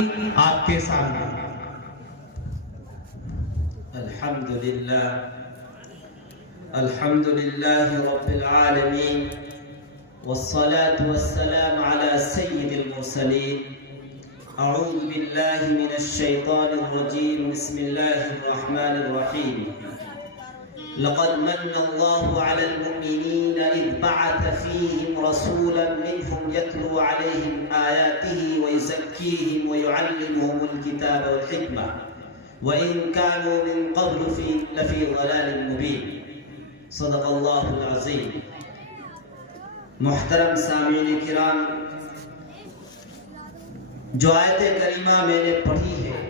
آپ کے سامنے الحمدللہ رب العالمین والصلاة والسلام على سید المرسلین اعوذ باللہ من الشیطان الرجیم بسم اللہ الرحمن الرحیم لقد من الله على المؤمنين إذ بعث فيهم رسولا منهم يتلو عليهم آياته ويزكيهم ويعلمهم الكتاب والحكمة وإن كانوا من قبل لفي ضلال مبين صدق الله العظيم. محترم سامعین کرام، جو آیت کریمہ میں نے پڑھی ہے،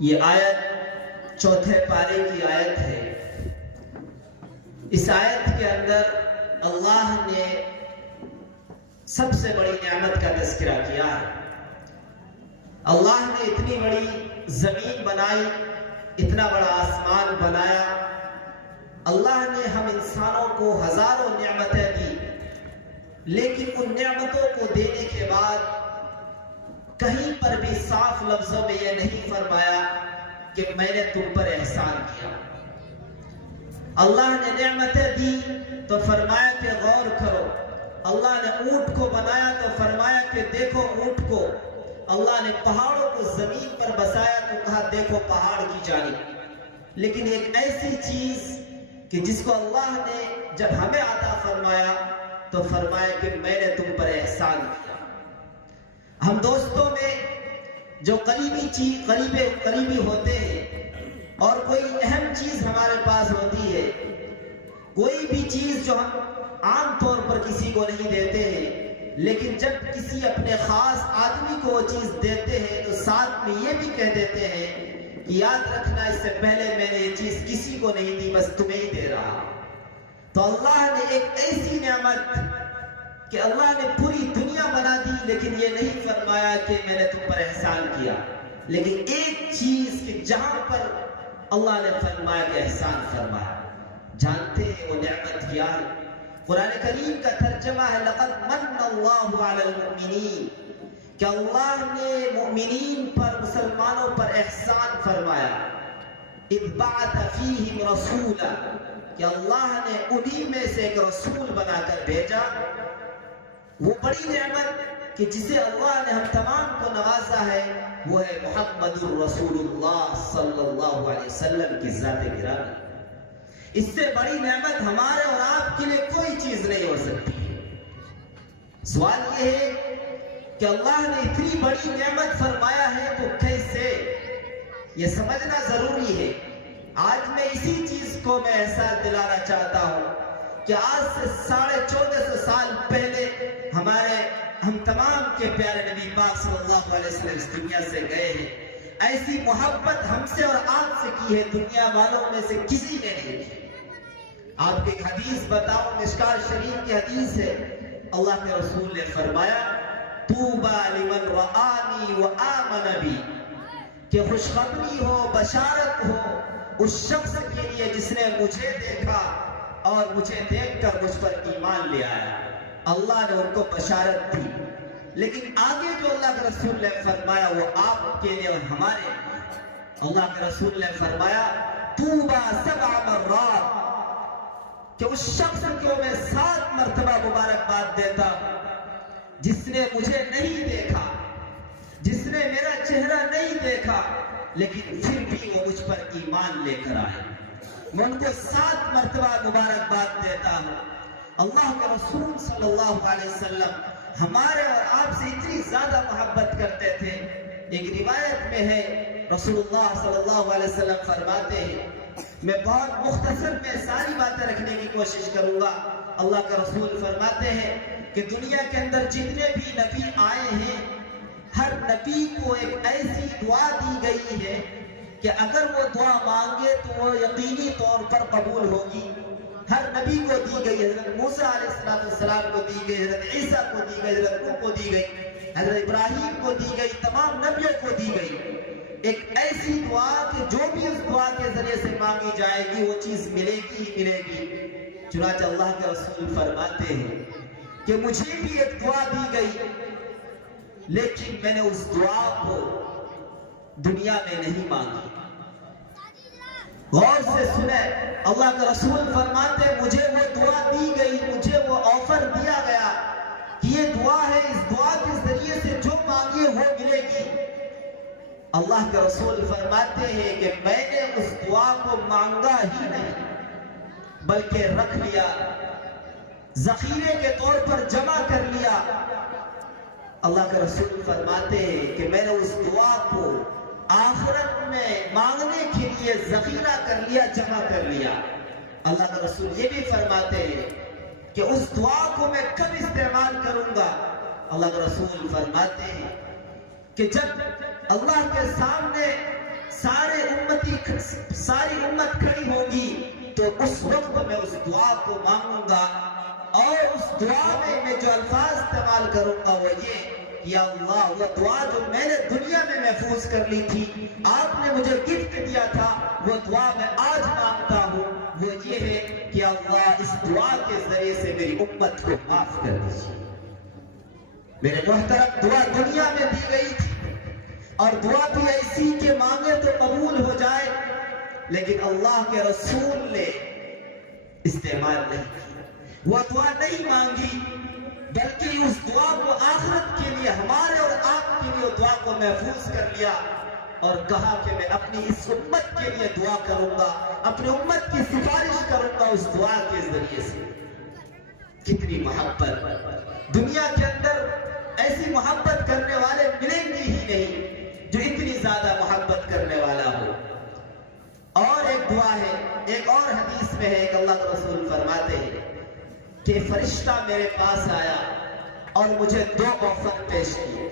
یہ آیت چوتھے پارے کی آیت ہے. اس آیت کے اندر اللہ نے سب سے بڑی نعمت کا تذکرہ کیا ہے. اللہ نے اتنی بڑی زمین بنائی، اتنا بڑا آسمان بنایا. اللہ نے ہم انسانوں کو ہزاروں نعمتیں دی، لیکن ان نعمتوں کو دینے کے بعد کہیں پر بھی صاف لفظوں میں یہ نہیں فرمایا کہ میں نے تم پر احسان کیا. اللہ نے نعمتیں دی تو فرمایا کہ غور کرو. اللہ نے اونٹ کو بنایا تو فرمایا کہ دیکھو اونٹ کو. اللہ نے پہاڑوں کو زمین پر بسایا تو کہا دیکھو پہاڑ کی جانب. لیکن ایک ایسی چیز کہ جس کو اللہ نے جب ہمیں عطا فرمایا تو فرمایا کہ میں نے تم پر احسان کیا. ہم دوستوں میں جو قریبی ہوتے ہیں اور کوئی اہم چیز ہمارے پاس ہوتی ہے، کوئی بھی چیز جو ہم عام طور پر کسی کو نہیں دیتے ہیں، لیکن جب کسی اپنے خاص آدمی کو وہ چیز دیتے ہیں تو ساتھ میں یہ بھی کہہ دیتے ہیں کہ یاد رکھنا اس سے پہلے میں نے یہ چیز کسی کو نہیں دی، بس تمہیں ہی دے رہا. تو اللہ نے ایک ایسی نعمت کہ اللہ نے پوری دنیا بنا دی، لیکن یہ نہیں فرمایا کہ میں نے تم پر احسان کیا. لیکن ایک چیز کہ جہاں پر اللہ نے فرمایا کہ احسان فرمایا، جانتے ہیں وہ نعمت کیا ہے؟ قرآن کریم کا ترجمہ ہے لقد من اللہ علی المؤمنین، کہ اللہ نے مومنین پر، مسلمانوں پر احسان فرمایا. اذ بعث فیہم رسولا، کہ اللہ نے انہی میں سے ایک رسول بنا کر بھیجا. وہ بڑی نعمت کہ جسے اللہ نے ہم تمام کو نوازا ہے وہ ہے محمد الرسول اللہ صلی اللہ علیہ وسلم کی ذات گرامی. اس سے بڑی نعمت ہمارے اور آپ کے لیے کوئی چیز نہیں ہو سکتی. سوال یہ ہے کہ اللہ نے اتنی بڑی نعمت فرمایا ہے تو کیسے، یہ سمجھنا ضروری ہے. آج میں اسی چیز کو میں احساس دلانا چاہتا ہوں کہ آج سے 1450 سال پہلے ہم تمام کے پیارے نبی پاک صلی اللہ علیہ وسلم اس دنیا سے گئے ہیں. ایسی محبت ہم سے اور آپ سے کی ہے دنیا والوں میں سے کسی نے نہیں کی. آپ کی ایک حدیث بتاؤں، مشکات شریف کی حدیث ہے. اللہ کے رسول نے فرمایا طوبی لمن رآنی وآمن بی، کہ خوشخبری ہو، بشارت ہو اس شخص کے لیے جس نے مجھے دیکھا اور مجھے دیکھ کر مجھ پر ایمان لے آیا. اللہ نے ان کو بشارت دی. لیکن آگے جو اللہ کے رسول نے فرمایا وہ آپ کے لیے اور ہمارے لیے. اللہ کے رسول نے فرمایا طوبی 7 مرات، کہ اس شخص کو میں 7 مرتبہ مبارکباد دیتا ہوں جس نے مجھے نہیں دیکھا، جس نے میرا چہرہ نہیں دیکھا، لیکن پھر بھی وہ مجھ پر ایمان لے کر آئے. میں ان کو 7 مرتبہ مبارکباد دیتا ہوں. اللہ کے رسول صلی اللہ علیہ وسلم ہمارے اور آپ سے اتنی زیادہ محبت کرتے تھے. ایک روایت میں ہے رسول اللہ صلی اللہ علیہ وسلم فرماتے ہیں، میں بہت مختصر میں ساری باتیں رکھنے کی کوشش کروں گا. اللہ کے رسول فرماتے ہیں کہ دنیا کے اندر جتنے بھی نبی آئے ہیں، ہر نبی کو ایک ایسی دعا دی گئی ہے کہ اگر وہ دعا مانگے تو وہ یقینی طور پر قبول ہوگی. ہر نبی کو دی گئی، حضرت موسیٰ علیہ السلام کو دی گئی، حضرت عیسیٰ کو دی گئی، حضرت نوح کو دی گئی، حضرت ابراہیم کو دی گئی، تمام نبیوں کو دی گئی. ایک ایسی دعا کہ جو بھی اس دعا کے ذریعے سے مانگی جائے گی وہ چیز ملے گی ہی ملے گی. چنانچہ اللہ کے رسول فرماتے ہیں کہ مجھے بھی ایک دعا دی گئی لیکن میں نے اس دعا کو دنیا میں نہیں مانگی. غور سے سنیں، اللہ کا رسول فرماتے مجھے وہ دعا دی گئی، مجھے وہ آفر دیا گیا کہ یہ دعا ہے، اس دعا کے ذریعے سے جو مانگیے وہ ملے گی. اللہ کے رسول فرماتے ہیں کہ میں نے اس دعا کو مانگا ہی نہیں بلکہ رکھ لیا، ذخیرے کے طور پر جمع کر لیا. اللہ کے رسول فرماتے ہیں کہ میں نے اس دعا کو آخرت میں مانگنے کے لیے ذخیرہ کر لیا، جمع کر لیا. اللہ کا رسول یہ بھی فرماتے ہیں کہ اس دعا کو میں کب استعمال کروں گا. اللہ کا رسول فرماتے ہیں کہ جب اللہ کے سامنے ساری امت کھڑی ہوگی تو اس وقت میں اس دعا کو مانگوں گا، اور اس دعا میں جو الفاظ استعمال کروں گا وہ یہ: یا اللہ، وہ دعا جو میں نے دنیا میں محفوظ کر لی تھی، آپ نے مجھے گفٹ دیا تھا، وہ دعا میں آج مانگتا ہوں، وہ یہ ہے کہ اللہ اس دعا کے ذریعے سے میری امت کو معاف کر دیجیے. میرے محترم، دعا دنیا میں دی گئی تھی اور دعا بھی ایسی کہ مانگے تو قبول ہو جائے، لیکن اللہ کے رسول نے استعمال نہیں کی. وہ دعا نہیں مانگی بلکہ اس دعا کو آخرت کے لیے، ہمارے اور آپ کے لیے دعا کو محفوظ کر لیا اور کہا کہ میں اپنی اس امت کے لیے دعا کروں گا، اپنی امت کی سفارش کروں گا اس دعا کے ذریعے سے. کتنی محبت! دنیا کے اندر ایسی محبت کرنے والے ملیں گے ہی نہیں جو اتنی زیادہ محبت کرنے والا ہو. اور ایک دعا ہے، ایک اور حدیث میں ہے کہ اللہ کے رسول فرماتے ہیں کہ فرشتہ میرے پاس آیا اور مجھے 2 آفر پیش کیے،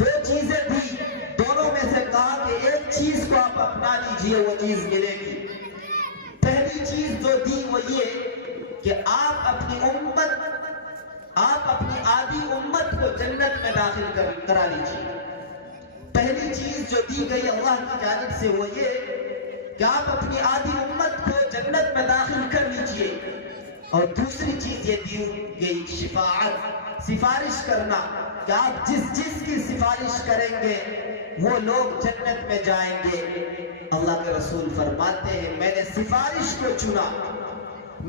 2 چیزیں دی، دونوں میں سے کہا کہ ایک چیز کو آپ اپنا لیجئے، وہ چیز ملے گی. پہلی چیز جو دی وہ یہ کہ آپ اپنی آدھی امت کو جنت میں داخل کرا لیجئے. پہلی چیز جو دی گئی اللہ کی جانب سے وہ یہ کہ آپ اپنی آدھی امت کو جنت میں داخل کر لیجئے. اور دوسری چیز یہ دی گئی شفاعت، سفارش کرنا، کہ آپ جس کی سفارش کریں گے وہ لوگ جنت میں جائیں گے. اللہ کے رسول فرماتے ہیں میں نے سفارش کو چنا،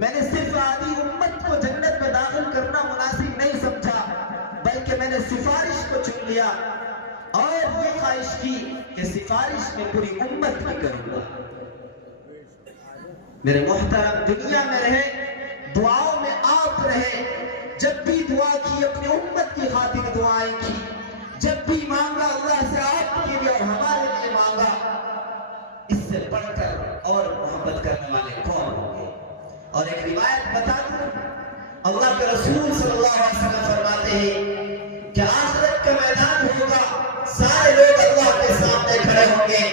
میں نے صرف آدھی امت کو جنت میں داخل کرنا مناسب نہیں سمجھا بلکہ میں نے سفارش کو چن لیا اور یہ خواہش کی کہ سفارش میں پوری امت کی کروں گا. میرے محترم، دنیا میں رہے، دعاؤں میں آپ رہے، جب بھی دعا کی اپنی امت کی خاطر دعائیں کی، جب بھی مانگا اللہ سے آپ کے لیے اور ہمارے لیے مانگا. اس سے بڑھ کر اور محبت کرنے والے کون ہوں گے؟ اور ایک روایت بتا دوں، اللہ کے رسول صلی اللہ علیہ وسلم فرماتے ہیں کہ آخرت کا میدان ہوگا، سارے لوگ اللہ کے سامنے کھڑے ہوں گے.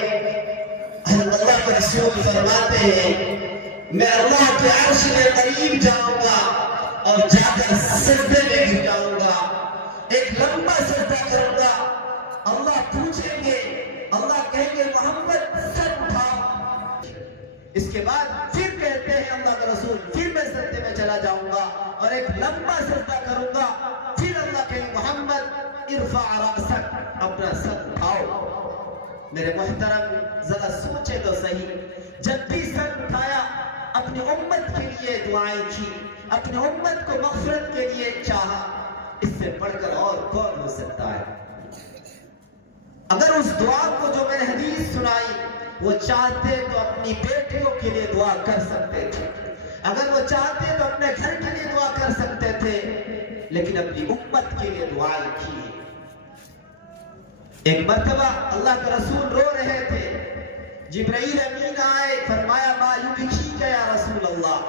اللہ کے رسول فرماتے ہیں میں اللہ کے عرش کے قریب جاؤں گا اور جا کر سجدے میں گر جاؤں گا، ایک لمبا سجدہ کروں گا. اللہ پوچھیں گے، اللہ کہیں گے محمد سر اٹھاؤ. اس کے بعد پھر کہتے ہیں اللہ کا رسول پھر میں سجدے میں چلا جاؤں گا اور ایک لمبا سجدہ کروں گا. پھر اللہ کہیں محمد ارفع رأسک، اپنا سر اٹھاؤ. میرے محترم، ذرا سوچے تو صحیح، جب بھی سر اٹھایا اپنی امت کے لیے دعائیں کی، اپنی امت کو مغفرت کے لیے چاہا، اس سے بڑھ کر اور کون ہو سکتا ہے؟ اگر اس دعا کو جو میں نے حدیث سنائی وہ چاہتے تو اپنی بیٹیوں کے لیے دعا کر سکتے تھے، اگر وہ چاہتے تو اپنے گھر کے لیے دعا کر سکتے تھے، لیکن اپنی امت کے لیے دعائیں کی. ایک مرتبہ اللہ کے رسول رو رہے تھے، جبرائیل امین آئے، فرمایا ما یبکیک یا رسول اللہ،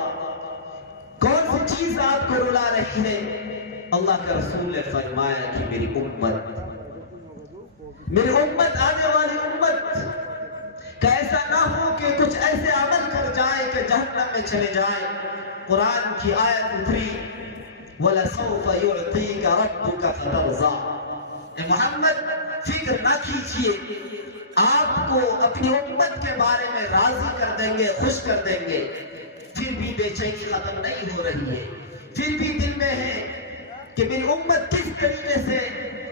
کون سی چیز آپ کو رلا رہی ہے؟ اللہ کے رسول نے فرمایا کہ میری امت، آنے والی امت کہ ایسا نہ ہو کہ کچھ ایسے عمل کر جائے کہ جہنم میں چلے جائے. قرآن کی آیت اتری وَلَسَوْفَ يُعْطِيكَ رَبُّكَ فَتَرْضَى. اے محمد فکر نہ کیجئے، آپ کو اپنی امت کے بارے میں راضی کر دیں گے، خوش کر دیں گے. پھر بھی بے چینی ختم نہیں ہو رہی ہے، پھر بھی دل میں ہے کہ میری امت کس طریقے سے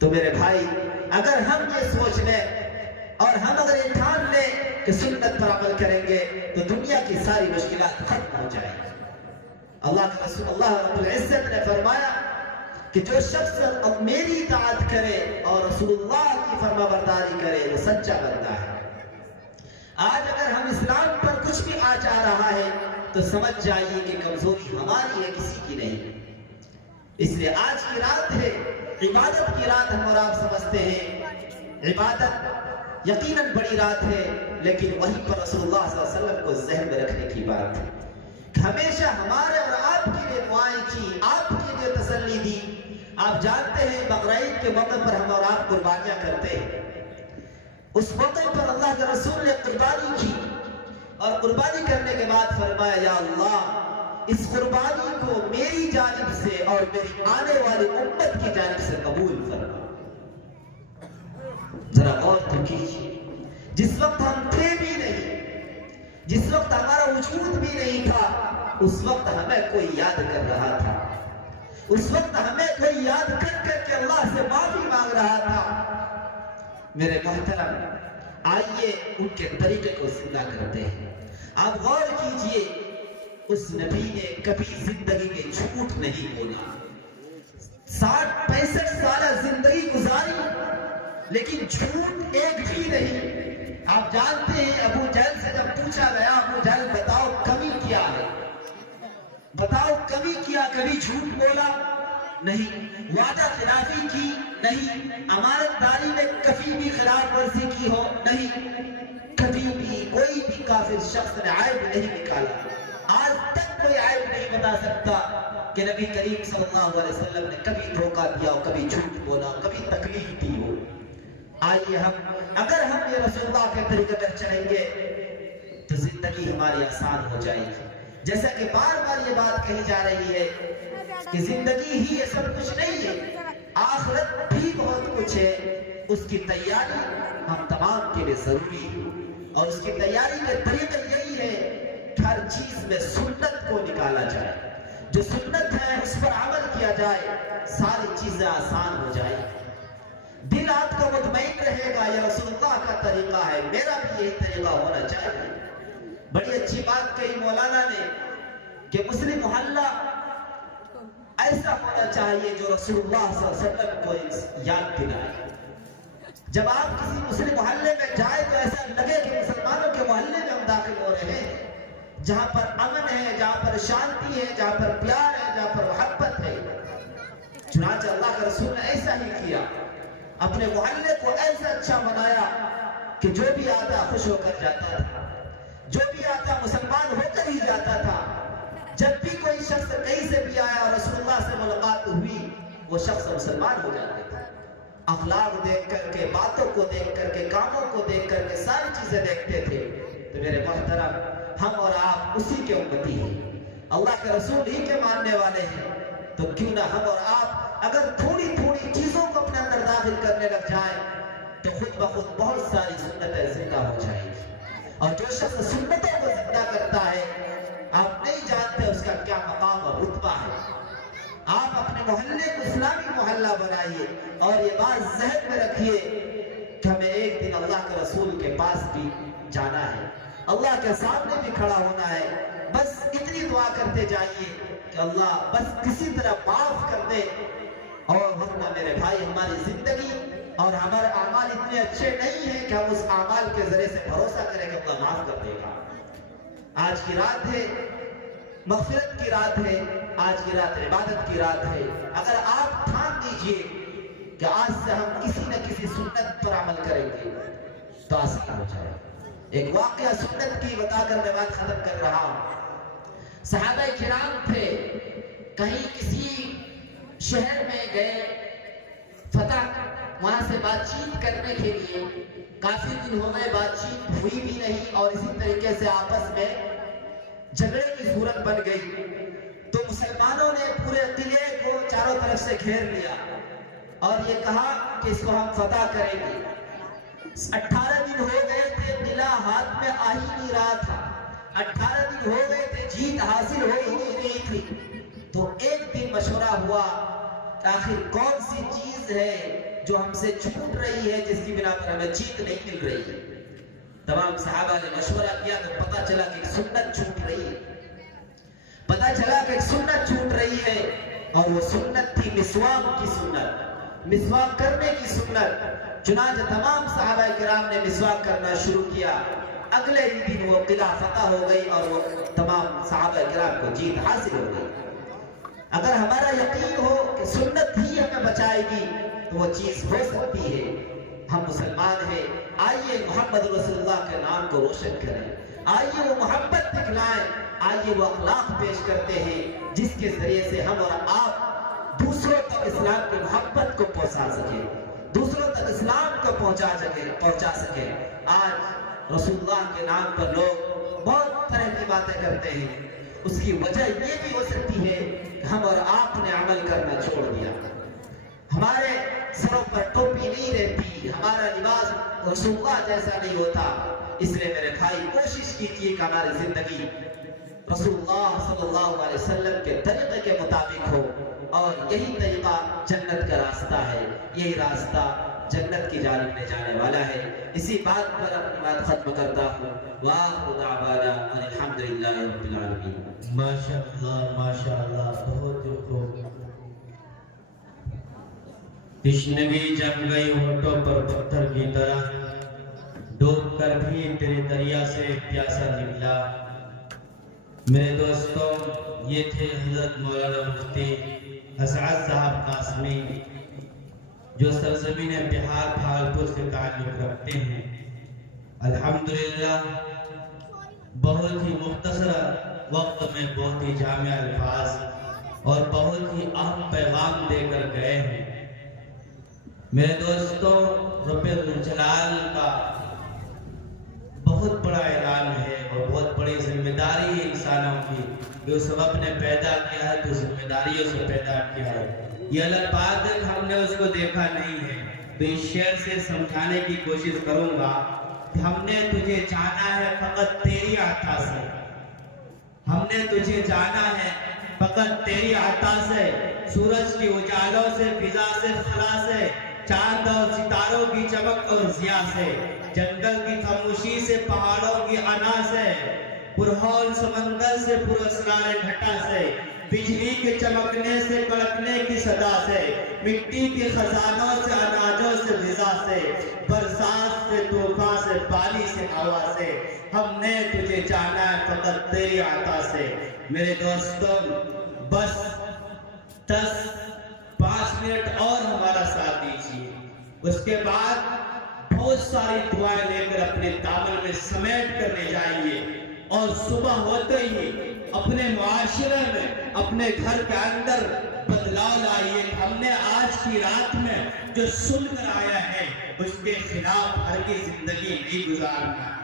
تو میرے بھائی اگر ہم یہ سوچ لیں اور ہم اگر یہ ٹھان لیں کہ سنت پر عمل کریں گے تو دنیا کی ساری مشکلات ختم ہو جائیں گی۔ اللہ کے رسول اللہ رب العزت نے فرمایا کہ جو شخص اب میری اطاعت کرے اور رسول اللہ کی فرما برداری کرے وہ سچا بندہ ہے۔ آج اگر ہم اسلام پر کچھ بھی آ جا رہا ہے تو سمجھ جائیے کہ کمزوری ہماری ہے، کسی کی نہیں۔ اس لیے آج کی رات ہے عبادت کی رات، ہم اور آپ سمجھتے ہیں عبادت یقیناً بڑی رات ہے، لیکن وہیں پر رسول اللہ صلی اللہ علیہ وسلم کو ذہن میں رکھنے کی بات ہے۔ ہمیشہ ہمارے اور آپ کے لیے دعائیں کی، آپ کے لیے تسلی دی۔ آپ جانتے ہیں بقرعید کے موقع پر ہم اور آپ قربانیاں کرتے ہیں، اس موقع پر اللہ کے رسول نے قربانی کی اور قربانی کرنے کے بعد فرمایا یا اللہ اس قربانی کو میری جانب سے اور میری آنے والی امت کی جانب سے قبول فرما۔ ذرا غور تو کیجیے، جس وقت ہم تھے بھی نہیں، جس وقت ہمارا وجود بھی نہیں تھا، اس وقت ہمیں کوئی یاد کر رہا تھا، اس وقت ہمیں کوئی یاد کر کر کے اللہ سے معافی مانگ رہا تھا۔ میرے محترم آئیے ان کے طریقے کو زندہ کرتے ہیں۔ آپ غور کیجئے، اس نبی نے کبھی زندگی میں جھوٹ نہیں بولا، 60-65 سالہ زندگی گزاری لیکن جھوٹ ایک بھی نہیں۔ آپ جانتے ہیں ابو جہل سے جب پوچھا گیا ابو جہل بتاؤ کمی کیا ہے، بتاؤ کمی کیا، کبھی جھوٹ بولا نہیں، وعدہ خلافی کی نہیں، امانت داری میں کبھی بھی خلاف ورزی کی ہو نہیں، کبھی بھی کوئی بھی کافر شخص نے عیب نہیں نکالا۔ آج تک کوئی عیب نہیں بتا سکتا کہ نبی کریم صلی اللہ علیہ وسلم نے کبھی دھوکہ دیا ہو، کبھی جھوٹ بولا، کبھی تکلیف دی ہو۔ آئیے اگر ہم یہ رسول اللہ کے طریقے پر چلیں گے تو زندگی ہماری آسان ہو جائے گی۔ جیسا کہ بار بار یہ بات کہی جا رہی ہے کہ زندگی ہی یہ سب کچھ نہیں ہے، آخرت بھی بہت کچھ ہے، اس کی تیاری ہم تمام کے لیے ضروری ہے، اور اس کی تیاری کا طریقہ یہی ہے کہ ہر چیز میں سنت کو نکالا جائے، جو سنت ہے اس پر عمل کیا جائے، ساری چیزیں آسان ہو جائیں۔ دل آپ کا مطمئن رہے گا، یہ رسول اللہ کا طریقہ ہے، میرا بھی یہی طریقہ ہونا چاہیے۔ بڑی اچھی بات کہی مولانا نے کہ مسلم محلہ ایسا ہونا چاہیے جو رسول اللہ صلی اللہ علیہ وسلم کو یاد دلائے۔ جب آپ کسی مسلم محلے میں جائے تو ایسا لگے کہ مسلمانوں کے محلے میں ہم داخل ہو رہے ہیں، جہاں پر امن ہے، جہاں پر شانتی ہے، جہاں پر پیار ہے، جہاں پر محبت ہے۔ چنانچہ اللہ کے رسول نے ایسا ہی کیا، اپنے محلے کو ایسا اچھا بنایا کہ جو بھی آتا خوش ہو کر جاتا تھا، جو بھی آتا مسلمان ہو کر ہی جاتا تھا۔ جب بھی کوئی شخص کہیں سے بھی آیا اور رسول اللہ سے ملاقات ہوئی وہ شخص مسلمان ہو جاتے تھے۔ اخلاق دیکھ کر کے، باتوں کو دیکھ کر کے، کاموں کو دیکھ کر کے، ساری چیزیں دیکھتے تھے۔ تو میرے محترم ہم اور آپ اسی کے امتی ہیں، اللہ کے رسول ہی کے ماننے والے ہیں، تو کیوں نہ ہم اور آپ اگر تھوڑی تھوڑی چیزوں کو اپنے اندر داخل کرنے لگ جائیں تو خود بخود بہت ساری سنتیں زندہ ہو جائیں گی۔ اور جو شخص سنتوں کو زندہ کرتا ہے آپ نہیں جانتے اس کا کیا مقام اور رتبہ ہے۔ آپ اپنے محلے کو اسلامی محلہ بنائیے اور یہ بات ذہن میں رکھیے کہ ہمیں ایک دن اللہ کے رسول کے پاس بھی جانا ہے، اللہ کے سامنے بھی کھڑا ہونا ہے۔ بس اتنی دعا کرتے جائیے کہ اللہ بس کسی طرح معاف کر دے، اور ورنہ میرے بھائی ہماری زندگی اور ہمارے اعمال اتنے اچھے نہیں ہیں کہ ہم اس اعمال کے ذریعے سے بھروسہ کریں کہ اللہ معاف کر دے گا۔ آج کی رات ہے، مغفرت کی رات ہے، آج کی رات عبادت کی رات ہے۔ اگر آپ ٹھان دیجئے کہ آج سے ہم کسی نہ کسی سنت پر عمل کریں گے تو آسان ہو جائے۔ ایک واقعہ سنت کی بتا کر میں بات ختم کر رہا ہوں۔ صحابہ کرام تھے، کہیں کسی شہر میں گئے فتح، وہاں سے بات چیت کرنے کے لیے، کافی دن ہو گئے بات چیت ہوئی بھی نہیں، اور اسی طریقے سے آپس میں جھگڑے کی صورت بن گئی۔ تو مسلمانوں نے پورے قلعے کو چاروں طرف سے گھیر لیا اور یہ کہا کہ اس کو ہم فتح کریں گے۔ 18 دن ہو گئے تھے، قلعہ ہاتھ میں آ ہی نہیں رہا تھا، 18 دن ہو گئے تھے، جیت حاصل ہو ہی نہیں رہی تھی۔ تو ایک دن مشورہ ہوا کہ آخر کون سی چیز ہے جو ہم سے چھوٹ رہی ہے، جس کی بنا پر ہمیں جیت نہیں مل رہی ہے۔ تمام صحابہ نے مشورہ کیا تو پتا چلا کہ ایک سنت چھوٹ رہی ہے، پتا چلا کہ ایک سنت چھوٹ رہی ہے، اور وہ سنت تھی مسواک کی سنت، مسواک کرنے کی سنت۔ چنانچہ تمام صحابہ کرام نے مسواک کرنا شروع کیا۔ اگلے ہی دن وہ قلعہ فتح ہو گئی اور وہ تمام صحابہ کرام کو جیت حاصل ہو گئی۔ اگر ہمارا یقین ہو کہ سنت ہی ہمیں بچائے گی تو وہ چیز ہو سکتی ہے۔ ہم مسلمان ہیں، آئیے محمد رسول اللہ کے نام کو روشن کریں، آئیے وہ محبت دکھلائیں، آئیے وہ اخلاق پیش کرتے ہیں جس کے ذریعے سے ہم اور آپ دوسروں تک اسلام کی محبت کو پہنچا سکیں، دوسروں تک اسلام کو پہنچا سکیں۔ آج رسول اللہ کے نام پر لوگ بہت طرح کی باتیں کرتے ہیں، اس کی وجہ یہ بھی ہو سکتی ہے کہ ہم اور آپ نے عمل کرنا چھوڑ دیا، ہمارے سروں پر ٹوپی نہیں رہتی، ہمارا لباس رسول اللہ جیسا نہیں ہوتا۔ اس لیے میرے بھائی کوشش کیجیے کہ ہماری زندگی رسول اللہ صلی اللہ علیہ وسلم کے طریقے کے مطابق ہو، اور یہی طریقہ جنت کا راستہ ہے، یہی راستہ جنت کی جانب لے جانے والا ہے۔ اسی بات پر اپنی بات ختم کرتا ہوں۔ وآخر دعوانا ان الحمدللہ رب العالمین۔ ماشاءاللہ ماشاءاللہ، بہت خوب۔ تشنگی جم گئی ہونٹوں پر پتھر کی طرح، ڈوب کر بھی تیرے دریا سے پیاسا نکلا۔ میرے دوستوں، یہ تھے حضرت مولانا مفتی اسعد صاحب قاسمی، جو سرزمین بہار بھاگلپور سے تعلق رکھتے ہیں۔ الحمدللہ بہت ہی مختصر وقت میں بہت ہی جامع الفاظ اور بہت ہی اہم پیغام دے کر گئے ہیں۔ میرے دوستوں، رب الجلال کا بہت بڑا اعلان ہے اور بہت بڑی ذمہ داری ہے انسانوں کی کہ اس رب نے پیدا کیا ہے تو ذمہ داریوں سے پیدا کیا ہے۔ یہ الگ بات ہے کہ ہم نے اس کو دیکھا نہیں ہے، تو اس شعر سے سمجھانے کی کوشش کروں گا کہ ہم نے تجھے جانا ہے فقط تیری عطا سے، ہم نے تجھے جانا ہے فقط تیری عطا سے، سورج کی اجالوں سے، فضا سے، خلا سے، چاند اور ستاروں کی چمک اور ضیاء سے، جنگل کی خاموشی سے، پہاڑوں کی انا سے، پرہول سمندر سے، پراسرار گھٹا سے، بجلی کے چمکنے سے، کڑکنے کی صدا سے، مٹی کے خزانوں سے، اناجوں سے، غذا سے، برسات سے، طوفان سے، پانی سے، ہوا سے، ہم نے تجھے جانا ہے فقط تیری عطا سے۔ میرے دوستوں، بس 5 منٹ اور ہمارا ساتھ دیجیے، اس کے بعد بہت ساری دعائیں لے کر اپنے دامن میں سمیٹ کر لے جائیے، اور صبح ہوتے ہی اپنے معاشرے میں، اپنے گھر کے اندر بدلاؤ لائیے۔ ہم نے آج کی رات میں جو سن کر آیا ہے اس کے خلاف ہرگز زندگی نہیں گزارنا۔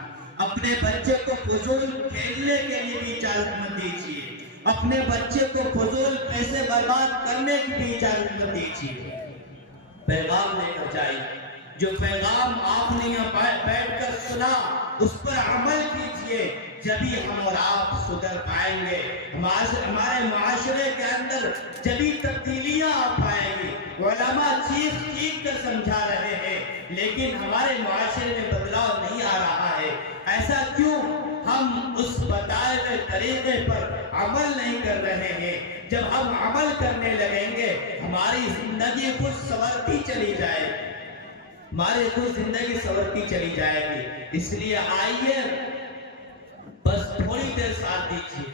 اپنے بچے کو فضول کھیلنے کے لیے بھی اجازت مت دیجیے، اپنے بچے کو فضول پیسے برباد کرنے کی بھی اجازت مت دیجیے۔ پیغام لے کر جائیے، جو پیغام آپ نے یہاں بیٹھ کر سنا اس پر عمل کیجیے، جبھی ہم اور آپ سدھر پائیں گے، ہمارے معاشرے کے اندر جبھی تبدیلیاں آ پائیں گی۔ علماء چیخ چیخ کر سمجھا رہے ہیں لیکن ہمارے معاشرے میں بدلاؤ نہیں آ رہا ہے۔ ایسا کیوں؟ ہم اس بتائے ہوئے طریقے پر عمل نہیں کر رہے ہیں۔ جب ہم عمل کرنے لگیں گے ہماری زندگی خود سنورتی چلی جائے گی، ہماری خود زندگی سنورتی چلی جائے گی۔ اس لیے آئیے، بس تھوڑی دیر ساتھ دیجیے۔